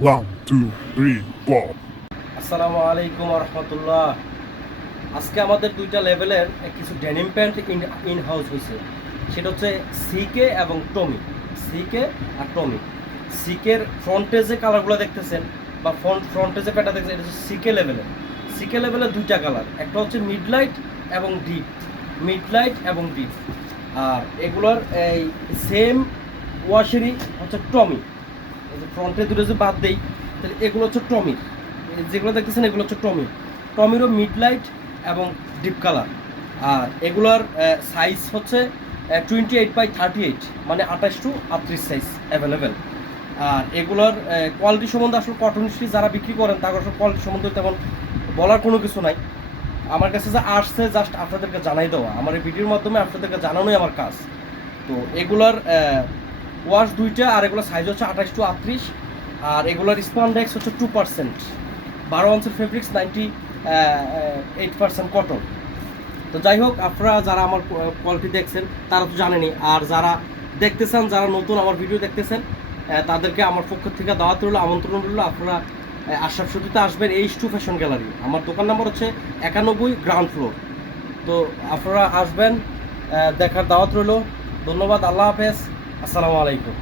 One, two, three, four. আসসালামু আলাইকুম রহমতুল্লাহ। আজকে আমাদের দুইটা লেভেলের কিছু ডেনিম প্যান্ট ইন হাউস হয়েছে। সেটা হচ্ছে সিকে এবং টমি। সিকে আর টমি। সিকের ফ্রন্টে যে কালারগুলো দেখতেছেন বা ফ্রন্টে যে প্যান্টটা দেখছেন, এটা হচ্ছে সিকে লেভেলের। সিকে লেভেলের দুইটা কালার, একটা হচ্ছে মিড লাইট এবং ডিপ। মিড লাইট এবং ডিপ। আর এগুলোর এই সেম ওয়াশেরই হচ্ছে টমি। ফ্রন্টে দুটো যে বাদ দেই, তাহলে এগুলো হচ্ছে টমির। যেগুলো দেখতেছেন এগুলো হচ্ছে টমি। টমিরও মিড লাইট এবং ডিপ কালার। আর এগুলোর সাইজ হচ্ছে 28/38, মানে 28-38 সাইজ অ্যাভেলেবেল। আর এগুলোর কোয়ালিটি সম্বন্ধে আসলে কটন স্টিচ যারা বিক্রি করেন তার আসলে কোয়ালিটি সম্বন্ধে তেমন বলার কোনো কিছু নাই। আমার কাছে যে আসছে জাস্ট আপনাদেরকে জানাই দেওয়া, আমার এই ভিডিওর মাধ্যমে আপনাদেরকে জানানোই আমার কাজ। তো এগুলোর ওয়াশ দুইটা, আর এগুলোর সাইজ হচ্ছে 28-38। আর এগুলোর স্পন্ডেক্স হচ্ছে 2%, 12 আউন্সের ফেব্রিক্স, 98% কটন। তো যাই হোক, আপনারা যারা আমার কোয়ালিটি দেখছেন তারা তো জানেনই, আর যারা দেখতেছেন, যারা নতুন আমার ভিডিও দেখতেছেন, তাদেরকে আমার পক্ষ থেকে দাওয়াত রইল, আমন্ত্রণ রইল। আপনারা আশরাফ সুতিতে আসবেন, H2 ফ্যাশন গ্যালারি। আমার দোকান নাম্বার হচ্ছে 91, গ্রাউন্ড ফ্লোর। তো আপনারা আসবেন, দেখার দাওয়াত রইল। ধন্যবাদ। আল্লাহ হাফেজ। আসসালামু আলাইকুম।